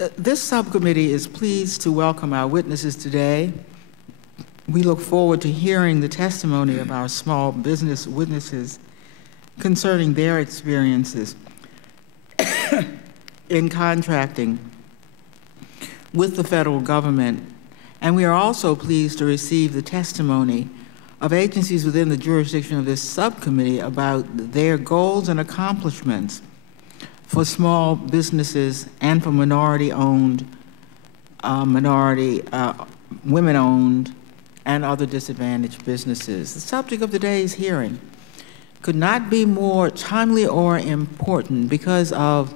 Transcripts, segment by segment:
This subcommittee is pleased to welcome our witnesses today. We look forward to hearing the testimony of our small business witnesses concerning their experiences in contracting with the federal government. And we are also pleased to receive the testimony of agencies within the jurisdiction of this subcommittee about their goals and accomplishments for small businesses and for minority-owned, women-owned, and other disadvantaged businesses. The subject of today's hearing could not be more timely or important because of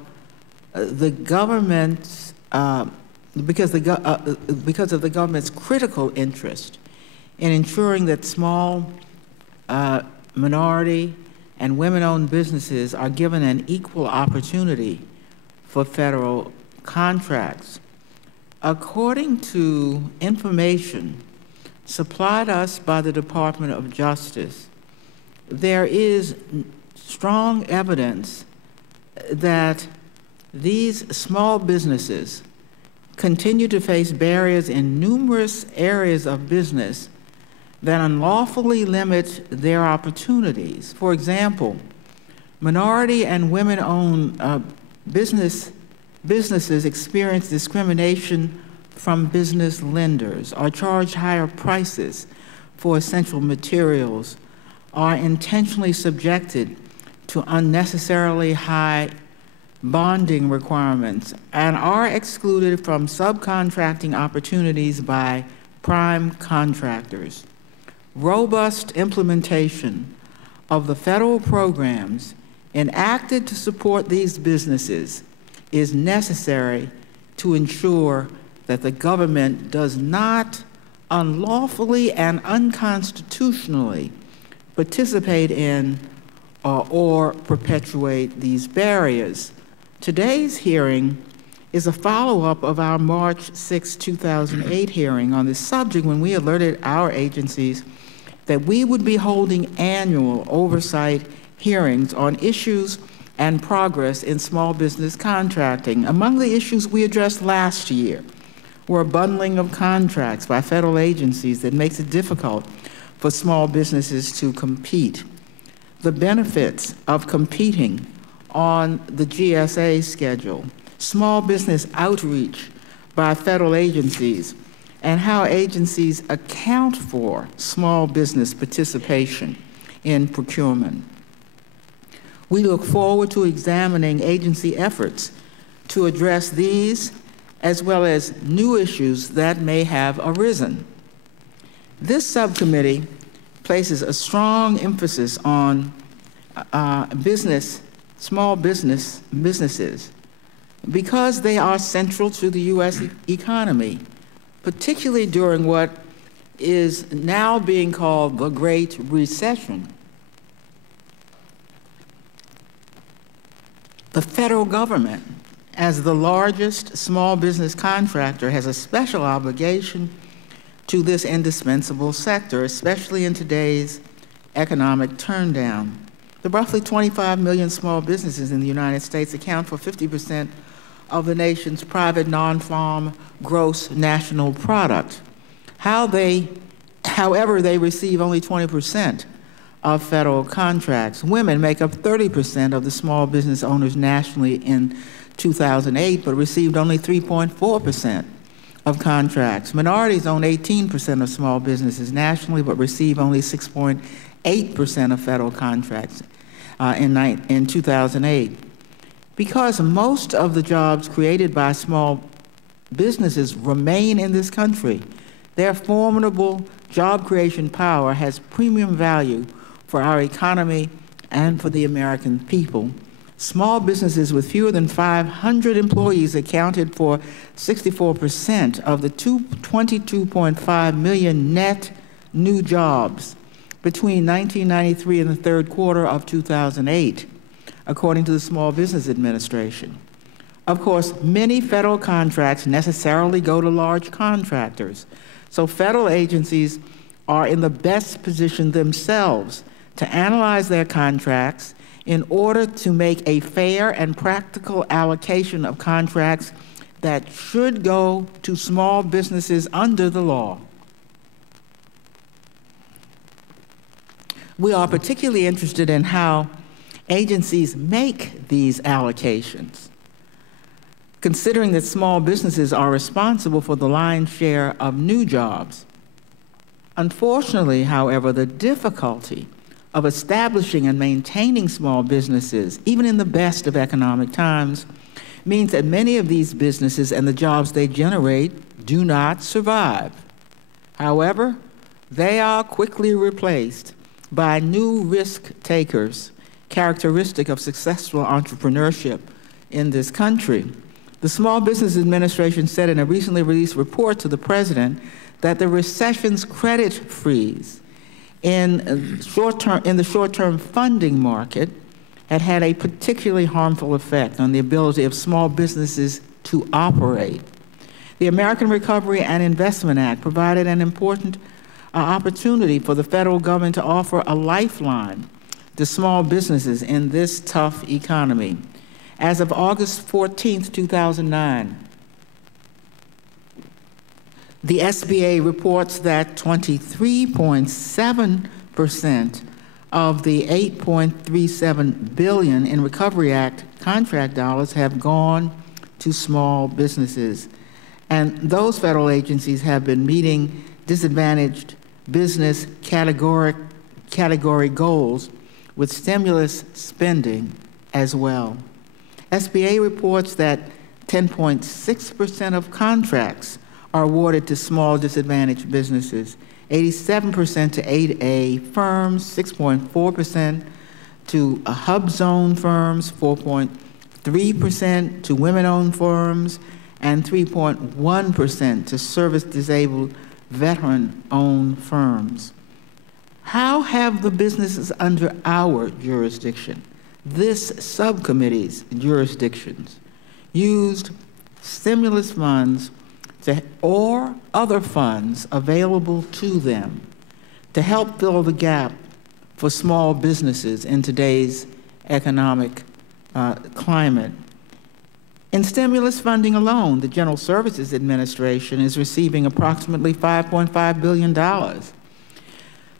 the government's because of the government's critical interest in ensuring that small, minority, and women-owned businesses are given an equal opportunity for federal contracts. According to information supplied us by the Department of Justice, there is strong evidence that these small businesses continue to face barriers in numerous areas of business that unlawfully limit their opportunities. For example, minority and women-owned businesses experience discrimination from business lenders, are charged higher prices for essential materials, are intentionally subjected to unnecessarily high bonding requirements, and are excluded from subcontracting opportunities by prime contractors. Robust implementation of the federal programs enacted to support these businesses is necessary to ensure that the government does not unlawfully and unconstitutionally participate in or perpetuate these barriers. Today's hearing is a follow-up of our March 6, 2008 hearing on this subject, when we alerted our agencies that we would be holding annual oversight hearings on issues and progress in small business contracting. Among the issues we addressed last year were bundling of contracts by federal agencies that makes it difficult for small businesses to compete, the benefits of competing on the GSA schedule, small business outreach by federal agencies, and how agencies account for small business participation in procurement. We look forward to examining agency efforts to address these as well as new issues that may have arisen. This subcommittee places a strong emphasis on small businesses because they are central to the U.S. economy, particularly during what is now being called the Great Recession. The federal government, as the largest small business contractor, has a special obligation to this indispensable sector, especially in today's economic turndown. The roughly 25 million small businesses in the United States account for 50% of the nation's private non-farm gross national product. However, they receive only 20% of federal contracts. Women make up 30% of the small business owners nationally in 2008, but received only 3.4% of contracts. Minorities own 18% of small businesses nationally, but receive only 6.8% of federal contracts in 2008. Because most of the jobs created by small businesses remain in this country, their formidable job creation power has premium value for our economy and for the American people. Small businesses with fewer than 500 employees accounted for 64% of the 22.5 million net new jobs between 1993 and the third quarter of 2008, according to the Small Business Administration. Of course, many federal contracts necessarily go to large contractors, so federal agencies are in the best position themselves to analyze their contracts in order to make a fair and practical allocation of contracts that should go to small businesses under the law. We are particularly interested in how agencies make these allocations, considering that small businesses are responsible for the lion's share of new jobs. Unfortunately, however, the difficulty of establishing and maintaining small businesses, even in the best of economic times, means that many of these businesses and the jobs they generate do not survive. However, they are quickly replaced by new risk takers, characteristic of successful entrepreneurship in this country. The Small Business Administration said in a recently released report to the President that the recession's credit freeze in the short-term funding market had a particularly harmful effect on the ability of small businesses to operate. The American Recovery and Investment Act provided an important opportunity for the federal government to offer a lifeline to small businesses in this tough economy. As of August 14th, 2009, the SBA reports that 23.7% of the $8.37 billion in Recovery Act contract dollars have gone to small businesses. And those federal agencies have been meeting disadvantaged business category goals with stimulus spending as well. SBA reports that 10.6% of contracts are awarded to small disadvantaged businesses, 87% to 8A firms, 6.4% to hub zone firms, 4.3% to women-owned firms, and 3.1% to service-disabled veteran-owned firms. How have the businesses under our jurisdiction, this subcommittee's jurisdictions, used stimulus funds or other funds available to them to help fill the gap for small businesses in today's economic climate? In stimulus funding alone, the General Services Administration is receiving approximately $5.5 billion.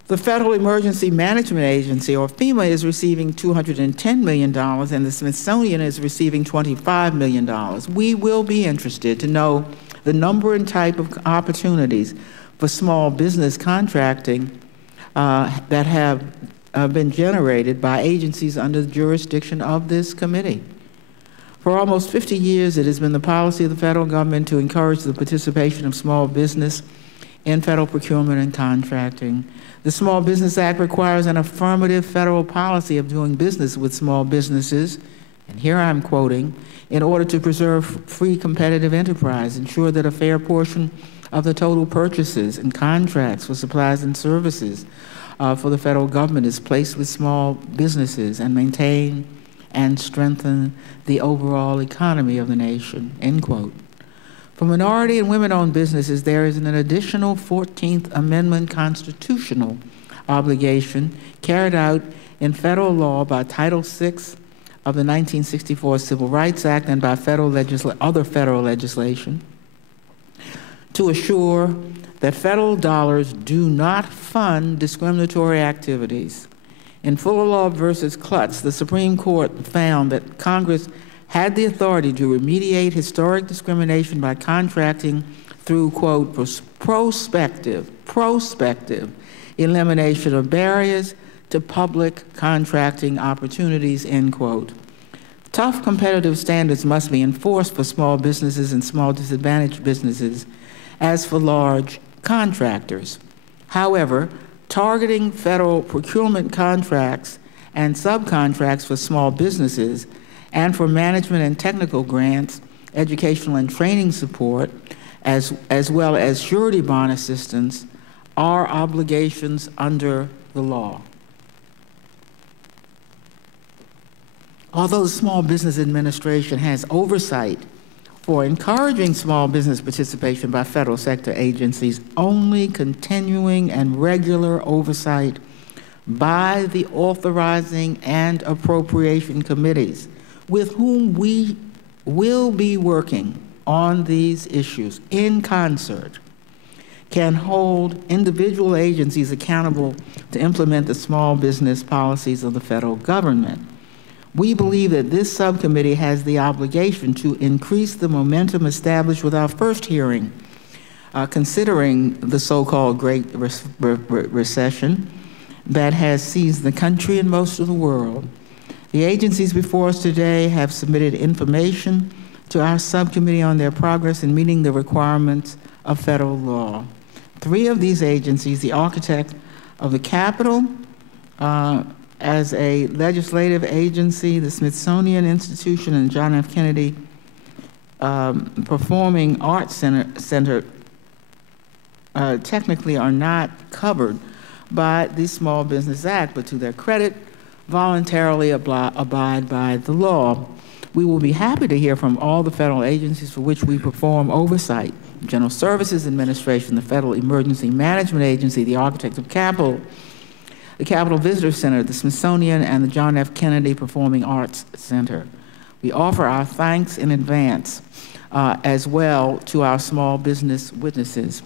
The Federal Emergency Management Agency, or FEMA, is receiving $210 million, and the Smithsonian is receiving $25 million. We will be interested to know the number and type of opportunities for small business contracting that have been generated by agencies under the jurisdiction of this committee. For almost 50 years, it has been the policy of the federal government to encourage the participation of small business in federal procurement and contracting. The Small Business Act requires an affirmative federal policy of doing business with small businesses, and here I'm quoting, in order to preserve free competitive enterprise, ensure that a fair portion of the total purchases and contracts for supplies and services for the federal government is placed with small businesses, and maintain and strengthen the overall economy of the nation, end quote. For minority and women-owned businesses, there is an additional 14th Amendment constitutional obligation carried out in federal law by Title VI of the 1964 Civil Rights Act and by other federal legislation to assure that federal dollars do not fund discriminatory activities. In Fuller Law versus Klutz, the Supreme Court found that Congress had the authority to remediate historic discrimination by contracting through, quote, prospective elimination of barriers to public contracting opportunities, end quote. Tough competitive standards must be enforced for small businesses and small disadvantaged businesses as for large contractors. However, targeting federal procurement contracts and subcontracts for small businesses and for management and technical grants, educational and training support, as well as surety bond assistance, are obligations under the law. Although the Small Business Administration has oversight for encouraging small business participation by federal sector agencies, only continuing and regular oversight by the authorizing and appropriation committees with whom we will be working on these issues in concert can hold individual agencies accountable to implement the small business policies of the federal government. We believe that this subcommittee has the obligation to increase the momentum established with our first hearing, considering the so-called Great Recession that has seized the country and most of the world. The agencies before us today have submitted information to our subcommittee on their progress in meeting the requirements of federal law. 3 of these agencies, the architect of the Capitol, as a legislative agency, the Smithsonian Institution and John F. Kennedy Performing Arts Center technically are not covered by the Small Business Act, but to their credit, voluntarily abide by the law. We will be happy to hear from all the federal agencies for which we perform oversight: General Services Administration, the Federal Emergency Management Agency, the Architect of Capitol, the Capitol Visitor Center, the Smithsonian, and the John F. Kennedy Performing Arts Center. We offer our thanks in advance as well to our small business witnesses.